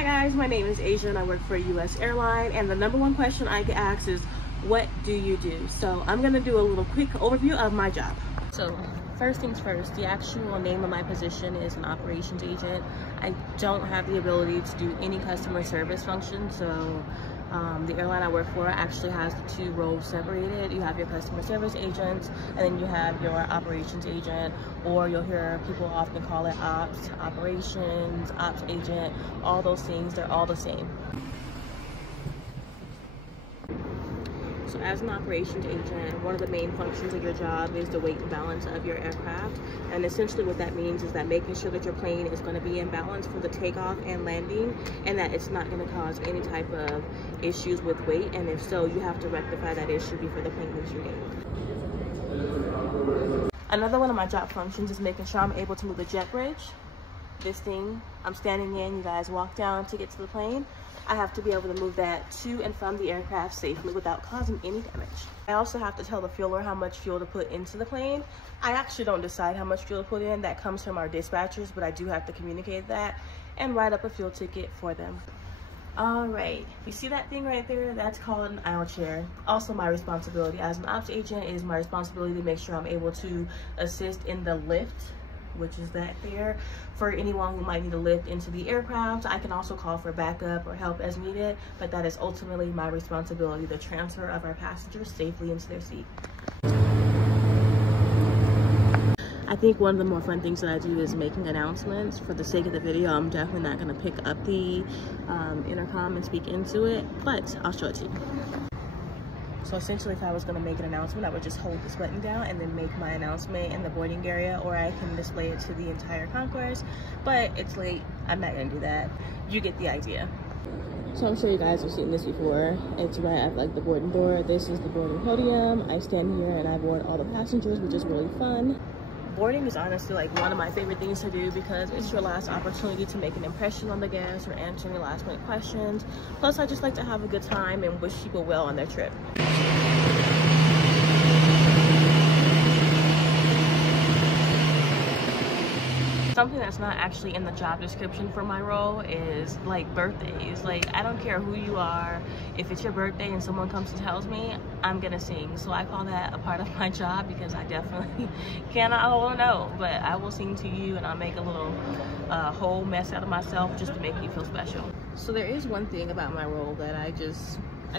Hi guys, my name is Asia and I work for US Airline, and the number one question I get asked is, what do you do? So I'm gonna do a little quick overview of my job. So first things first, the actual name of my position is an operations agent. I don't have the ability to do any customer service function, so the airline I work for actually has the two roles separated. You have your customer service agent, and then you have your operations agent, or you'll hear people often call it ops, operations, ops agent, all those things, they're all the same. So as an operations agent, one of the main functions of your job is the weight and balance of your aircraft. And essentially what that means is that making sure that your plane is going to be in balance for the takeoff and landing, and that it's not going to cause any type of issues with weight. And if so, you have to rectify that issue before the plane leaves your gate. Another one of my job functions is making sure I'm able to move the jet bridge. This thing I'm standing in, you guys walk down to get to the plane. I have to be able to move that to and from the aircraft safely without causing any damage. I also have to tell the fueler how much fuel to put into the plane. I actually don't decide how much fuel to put in. That comes from our dispatchers, but I do have to communicate that and write up a fuel ticket for them. All right, you see that thing right there? That's called an aisle chair. Also, my responsibility as an ops agent is my responsibility to make sure I'm able to assist in the lift, which is that there, for anyone who might need a lift into the aircraft. I can also call for backup or help as needed, but that is ultimately my responsibility, the transfer of our passengers safely into their seat. I think one of the more fun things that I do is making announcements. For the sake of the video, I'm definitely not going to pick up the intercom and speak into it, but I'll show it to you. So essentially, if I was going to make an announcement, I would just hold this button down and then make my announcement in the boarding area, or I can display it to the entire concourse, but it's late. I'm not going to do that. You get the idea. So I'm sure you guys have seen this before. It's right at like the boarding door. This is the boarding podium. I stand here and I board all the passengers, which is really fun. Boarding is honestly like one of my favorite things to do because it's your last opportunity to make an impression on the guests or answer any last minute questions. Plus, I just like to have a good time and wish people well on their trip. Something that's not actually in the job description for my role is like birthdays. Like, I don't care who you are. If it's your birthday and someone comes and tells me, I'm gonna sing. So I call that a part of my job because I definitely cannot hold a note, but I will sing to you and I'll make a little whole mess out of myself just to make you feel special. So there is one thing about my role that I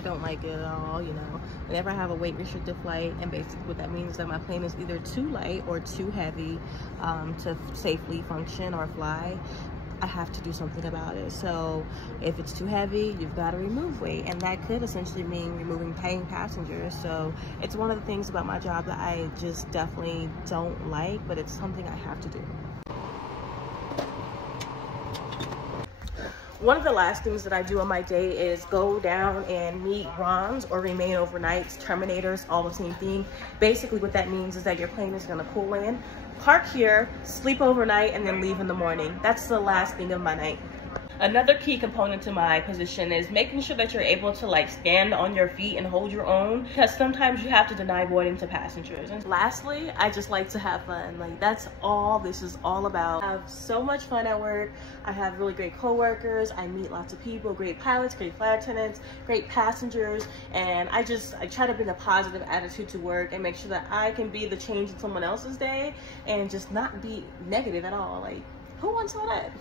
don't like it at all. You know, whenever I have a weight restricted flight, and basically what that means is that my plane is either too light or too heavy to safely function or fly, I have to do something about it. So if it's too heavy, you've got to remove weight, and that could essentially mean removing paying passengers. So it's one of the things about my job that I just definitely don't like, but it's something I have to do. One of the last things that I do on my day is go down and meet RONs, or remain overnights, terminators, all the same thing. Basically what that means is that your plane is gonna pull in, park here, sleep overnight, and then leave in the morning. That's the last thing of my night. Another key component to my position is making sure that you're able to like stand on your feet and hold your own, because sometimes you have to deny boarding to passengers. And lastly, I just like to have fun. Like, that's all this is all about. I have so much fun at work. I have really great coworkers. I meet lots of people, great pilots, great flight attendants, great passengers, and I try to bring a positive attitude to work and make sure that I can be the change in someone else's day and just not be negative at all. Like, who wants all that?